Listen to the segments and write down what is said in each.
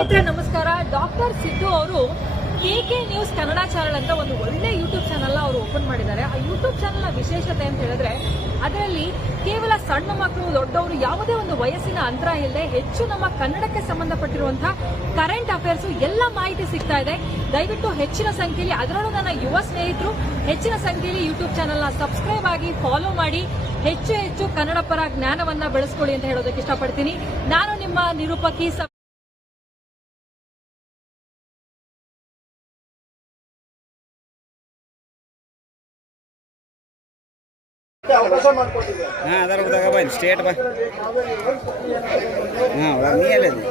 ನಮಸ್ಕಾರ. ಡಾಕ್ಟರ್ ಸಿದ್ದು ಅವರು KK news Kannada channel ಅಂತ ಒಂದು ಒಳ್ಳೆ ಯೂಟ್ಯೂಬ್ ಚಾನೆಲ್ ಅವರು ಓಪನ್ ಮಾಡಿದ್ದಾರೆ. ಆ ಯೂಟ್ಯೂಬ್ ಚಾನೆಲ್ ನ ವಿಶೇಷತೆ ಅಂತ ಹೇಳಿದ್ರೆ ಅದರಲ್ಲಿ ಕೇವಲ ಸಣ್ಣ ಮಕ್ಕಳು ದೊಡ್ಡವರು ಯಾವುದೇ ಒಂದು ವಯಸ್ಸಿನ ಅಂತರ ಇಲ್ಲದೆ ಹೆಚ್ಚು ನಮ್ಮ ಕನ್ನಡಕ್ಕೆ ಸಂಬಂಧಪಟ್ಟಿರುವಂತಹ ಕರೆಂಟ್ ಅಫೇರ್ಸ್ ಎಲ್ಲ ಮಾಹಿತಿ ಸಿಗ್ತಾ ಇದೆ. ದಯವಿಟ್ಟು ಹೆಚ್ಚಿನ ಸಂಖ್ಯೆಯಲ್ಲಿ, ಅದರಲ್ಲೂ ನನ್ನ ಯುವ ಸ್ನೇಹಿತರು ಹೆಚ್ಚಿನ ಸಂಖ್ಯೆಯಲ್ಲಿ ಯೂಟ್ಯೂಬ್ ಚಾನೆಲ್ ನ ಸಬ್ಸ್ಕ್ರೈಬ್ ಆಗಿ ಫಾಲೋ ಮಾಡಿ ಹೆಚ್ಚು ಕನ್ನಡ ಪರ ಜ್ಞಾನವನ್ನ ಬೆಳೆಸ್ಕೊಳ್ಳಿ ಅಂತ ಹೇಳೋದಕ್ಕೆ ಇಷ್ಟಪಡ್ತೀನಿ. ನಾನು ನಿಮ್ಮ ನಿರೂಪಕಿ ಸ್ಟೇಟ್ ಬಾ ನೀ ಎಲ್ಲದಿ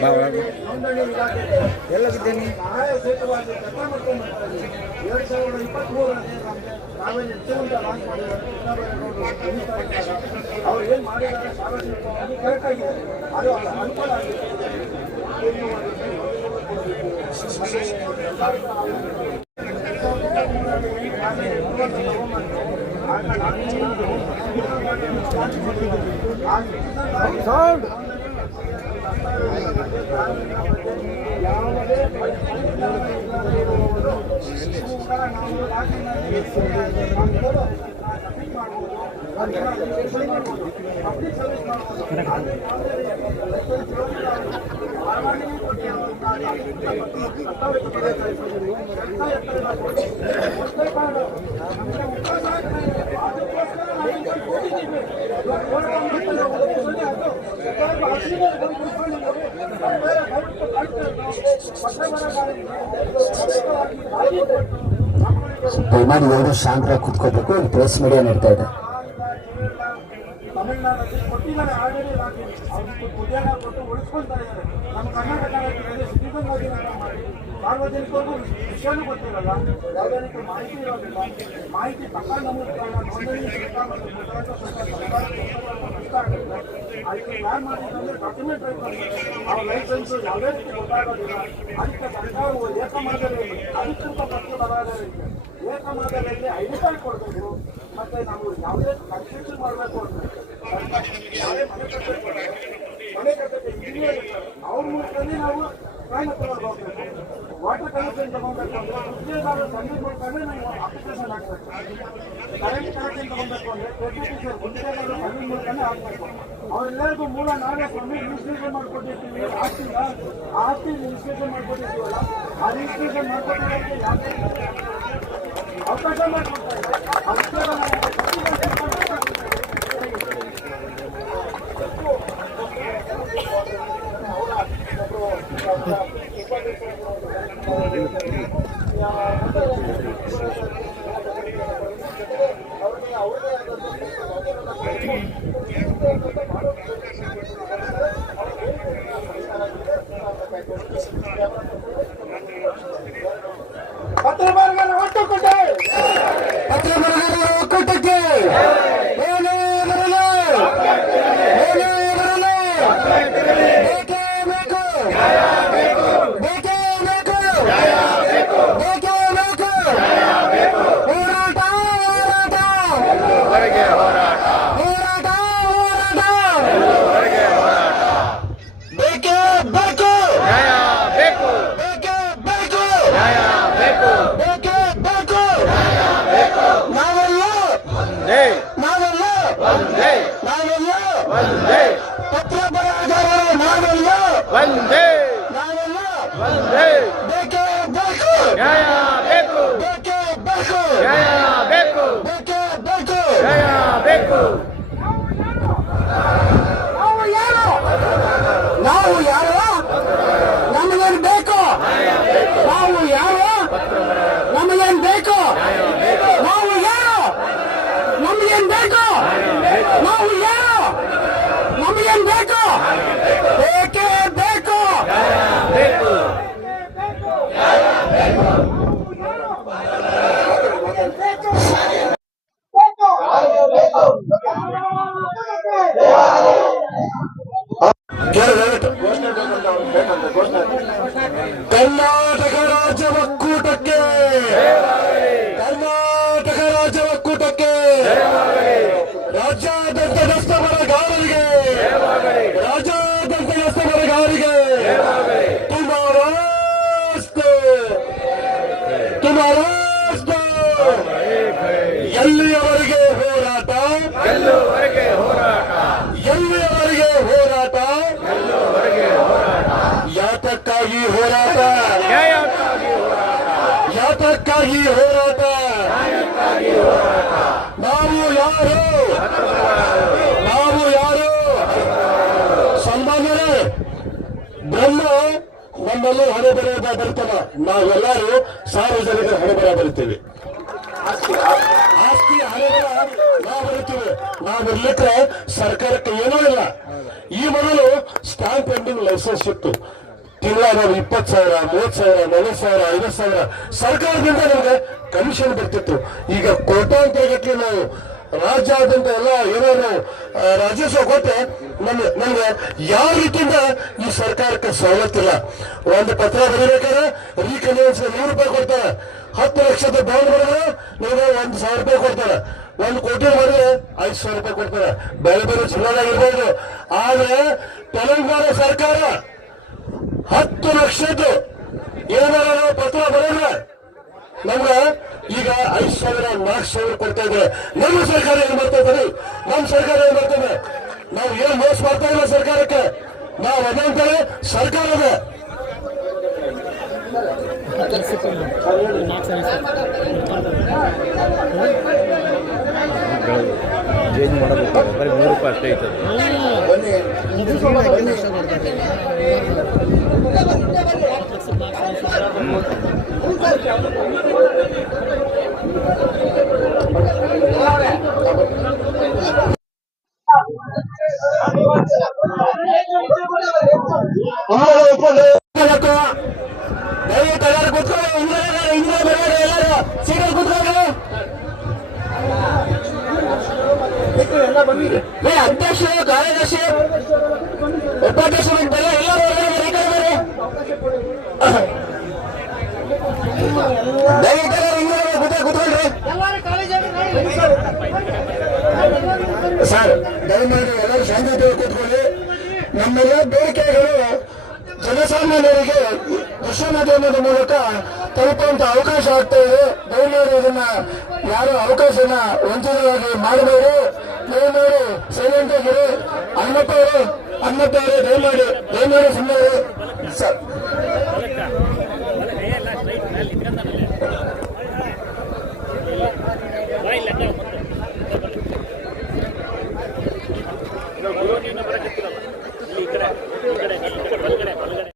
ಬಾ ಒಳಗೆ ಎಲ್ಲದಿದ್ದೇನೆ. ಅವ್ರು ಏನು ಮಾಡಿದ್ದಾರೆ ಸಾರ್ವಜನಿಕವಾಗಿ ಕರೆಕ್ಟಾಗಿದೆ, ಅದು ಅನುಕೂಲ ಆಗಿದೆ. ಯಾವುದೇ ದಯಮಾಡಿ ಎಲ್ಲರೂ ಶಾಂತರಾಗಿ ಕುತ್ಕೋಬೇಕು. ಇಲ್ಲಿ ಪ್ರೆಸ್ ಮೀಡಿಯಾ ನಡೀತಾ ಇದೆ. ತಮಿಳುನಾಡಲ್ಲಿ ಕೊಟ್ಟಿದ್ದಾರೆ, ಆಲ್ರೆಡಿ ಅವ್ರಿಗೆ ಉದ್ಯೋಗ ಕೊಟ್ಟು ಉಳಿಸ್ಕೊಳ್ತಾ ಇದ್ದಾರೆ. ನಮ್ಮ ಕರ್ನಾಟಕ ಸಿಟಿಸನ್ ಆಗಿ ಮಾಡಿ ಸಾರ್ವಜನಿಕರಿಗೂ ವಿಷಯನೂ ಗೊತ್ತಿರಲ್ಲ, ಸಾರ್ವಜನಿಕ ಮಾಹಿತಿ ಇರೋದಿಲ್ಲ. ಮಾಹಿತಿ ತಕ್ಕ ನಮೂದು ನೋಂದಣಿ ಶುಲ್ಕ ಮತ್ತು ಮುದ್ರಾಂಕ ಶುಲ್ಕ ಕಷ್ಟ ಆಗುತ್ತೆ. ಅದಕ್ಕೆ ಯಾರು ಮಾಡಿದ್ರೆ ಡಾಕ್ಯುಮೆಂಟ್ ಅವ್ರ ಲೈಸೆನ್ಸು ಯಾವುದೇ ರೀತಿ ಗೊತ್ತಾಗೋದಿಲ್ಲ. ಅದಕ್ಕೆ ಸರ್ಕಾರ ಏಕಮಾದರಿ ಅಧಿಕೃತ ಪತ್ರ ಬರೋದಕ್ಕೆ ಏಕಮಾದರಿಯಲ್ಲಿ ಐಡಿ ಕಾರ್ಡ್ ಕೊಡಬೇಕು. ಮತ್ತೆ ನಾವು ಯಾವುದೇ ಕನ್ಸ್ಟ್ರಕ್ಷನ್ ಮಾಡಬೇಕು ಅಂದ್ರೆ ಯಾವುದೇ ಮನೆ ಕಟ್ಟಕ್ಕೆ ಇಂಜಿನಿಯರ್ ಅವ್ರ ಮೂಲಕನೇ ನಾವು ಕಾಯ್ದೆ ತಗೊಳ್ಬೇಕು. ವಾಟರ್ ಕನೆಕ್ಷನ್ ತಗೊಳ್ಬೇಕು ಅಂದ್ರೆ ಉದ್ಯೋಗದಾರರು ಸಂಘ ಮಾಡ್ಕೊಂಡ್ರೆ ನಾವು ಅಪ್ಲಿಕೇಶನ್ ಹಾಕ್ಬೇಕು. ಕರೆಂಟ್ ಕನೆಕ್ಷನ್ ತಗೊಳ್ಬೇಕು ಅಂದ್ರೆ ಉದ್ಯೋಗದಾರರು ಸಂಘ ಮೂಲಕನೇ ಹಾಕ್ಬೇಕು. ಅವರೆಲ್ಲರಿಗೂ ಮೂಲ ನಾವೇ ಸ್ವಾಮಿ ರಿಜಿಸ್ಟ್ರೇಷನ್ ಮಾಡ್ಕೊಟ್ಟಿರ್ತೀವಿ. ಆಸ್ತಿ ರಿಜಿಸ್ಟ್ರೇಷನ್ ಮಾಡ್ಕೊಟ್ಟಿರ್ತೀವಲ್ಲ, ಆ ರಿಜಿಸ್ಟ್ರೇಷನ್ ಮಾಡ್ಕೊಟ್ಟಿರೋಕ್ಕೆ ಯಾವುದೇ ಅವಕಾಶ ಮಾಡಿಕೊಡ್ತಾ ಇದೆ. ಪತ್ರಬರಹಗಾರರ ಒಕ್ಕೂಟಕ್ಕೆ ಒಂದೇ ಬೇಕೇ ಬೇಕು, ನ್ಯಾಯ ಬೇಕು, ಬೇಕೇ ಬೇಕು, ನ್ಯಾಯ ಬೇಕು, ಬೇಕೇ ಬೇಕು, ನ್ಯಾಯ ಬೇಕು. ನಾವು ಯಾರು ನಮಗೇನು ಬೇಕು? ನಾವು ಯಾರು ನಮಗೇನು ಬೇಕು? ನಾವು ಯಾರು ನಮಗೇನು ಬೇಕು? ನಾವು ಯಾರು ನಮಗೇನು ಬೇಕು? ಬೇಕೇ ಬೇಕು, ಬೇಕು. ಬೇಕು ಯಾರಿಗೆ ತುಮಾರಾಸ್ತು ಎಲ್ಲಿಯವರೆಗೆ ಹೋರಾಟ ಎಲ್ಲುವರೆಗೆ ಹೋರಾಟ ಎಲ್ಲಿಯವರೆಗೆ ಹೋರಾಟ ಯಾತಕ್ಕಾಗಿ ಹೋರಾಟ ನ್ಯಾಯಕ್ಕಾಗಿ ಹೋರಾಟ ಯಾತಕ್ಕಾಗಿ ಹೋರಾಟ ನಾವು ಯಾರು ನಾವು ಯಾರು ಸನ್ಮಾನ್ಯರೇ ಬ್ರಹ್ಮ ನಮ್ಮಲ್ಲೂ ಹಣೆ ಬರ ಬರ್ತಾನ ನಾವೆಲ್ಲರೂ ಸಾರ್ವಜನಿಕರ ಹಣೆ ಬರ ಬರಿತೀವಿ ಆಸ್ತಿ ಹಣೆ ಬರ ನಾವು ಬರಿತೀವಿ ನಾವಿರ್ಲಿಕ್ಕೆ ಸರ್ಕಾರಕ್ಕೆ ಏನೂ ಇಲ್ಲ ಈ ಮೊದಲು ಸ್ಟಾಂಪ್ ಪೆಂಡಿಂಗ್ ಲೈಸೆನ್ಸ್ ಇತ್ತು ತಿಂಗಳ ನಾವು 20,000 30,000 40,000 50,000 ಸರ್ಕಾರದಿಂದ ನಮ್ಗೆ ಕಮಿಷನ್ ಬರ್ತಿತ್ತು ಈಗ ಕೋಟ್ಯಾಂತರ ಗಟ್ಟಲೆ ನಾವು ರಾಜ್ಯಾದ್ಯಂತ ಎಲ್ಲ ಏನೋ ರಾಜ್ಯೋತ್ಸವ ಕೊಟ್ಟೆ ನಮ್ಗೆ ಯಾವ ರೀತಿಯಿಂದ ಈ ಸರ್ಕಾರಕ್ಕೆ ಸವಲತ್ತಿಲ್ಲ ಒಂದು ಪತ್ರ ಬರೀಬೇಕಾದ್ರೆ ರೀಕನ್ವೆನ್ಸ್ ₹100 ಕೊಡ್ತಾರೆ 10 ಲಕ್ಷದ ಬಾಂಡ್ ಮಾಡಿದ್ರೆ ನಿಮಗೆ 1,000 ರೂಪಾಯಿ ಕೊಡ್ತಾರೆ 1 ಕೋಟಿ ಮಾಡಿದ್ರೆ 5,000 ರೂಪಾಯಿ ಕೊಡ್ತಾರೆ ಬೇರೆ ಬೇರೆ ಜಿಲ್ಲೆಯಾಗಿರ್ಬೋದು ಆದ್ರೆ ತೆಲಂಗಾಣ ಸರ್ಕಾರ 10 ಲಕ್ಷದ್ದು ಏನಾರ ನಾವು ಪತ್ರ ಬರೋದ್ರೆ ನಮ್ಗೆ ಈಗ 5,000 4,000 ಕೊಡ್ತಾ ಇದ್ರೆ ನಮ್ಮ ಸರ್ಕಾರ ಏನ್ ಮಾಡ್ತಾ ಇದ್ದಾರೆ ನಮ್ಮ ಸರ್ಕಾರ ಏನ್ ಮಾಡ್ತದೆ ನಾವು ಏನ್ ಮೋಸ ಮಾಡ್ತಾ ಇಲ್ಲ ಸರ್ಕಾರಕ್ಕೆ ನಾವು ಅದಂತಾರೆ ಸರ್ಕಾರದ ಚೇಂಜ್ ಮಾಡಬೇಕು ಬರೀ ₹100 ಅಷ್ಟೇ ಐತದೆ ದಯವಿಟ್ಟು ಎಲ್ಲರೂ ಕೂತ್ಕೊಳ್ಳಿ ಹಿಂದೆ ಬರೋರು ಎಲ್ಲರೂ ಸೀಟಲ್ಲಿ ಕೂತ್ಕೊಳ್ಳಿ ಅಧ್ಯಕ್ಷರು ಕಾರ್ಯದರ್ಶಿ ಉಪಾಧ್ಯಕ್ಷರು ಎಲ್ಲರೂ ದಯವಿಟ್ಟು ಹಿಂದೆ ಕೂತ್ಕೊಳ್ರಿ ಸರ್ ದಯಮಾಡಿ ಎಲ್ಲರೂ ಶಾಂತಿಯುತವಾಗಿ ಕೂತ್ಕೊಳ್ಳಿ ನಮ್ಮೆಲ್ಲ ಬೇಡಿಕೆಗಳು ಜನಸಾಮಾನ್ಯರಿಗೆ ದೃಶ್ಯ ಮಾಧ್ಯಮದ ಮೂಲಕ ತಲುಪುವಂತ ಅವಕಾಶ ಆಗ್ತಾ ಇದೆ ದಯಮಾಡಿ ಇದನ್ನ ಯಾರು ಅವಕಾಶನ ವಂಚಿತವಾಗಿ ಮಾಡಬೇಡಿ ದಯಮಾಡಿ ಸೈಲೆಂಟ್ ಆಗಿರಿ ಅನ್ನಪ್ಪವರು ದಯಮಾಡಿ ಸುಮ್ಮನೆ ಸರ್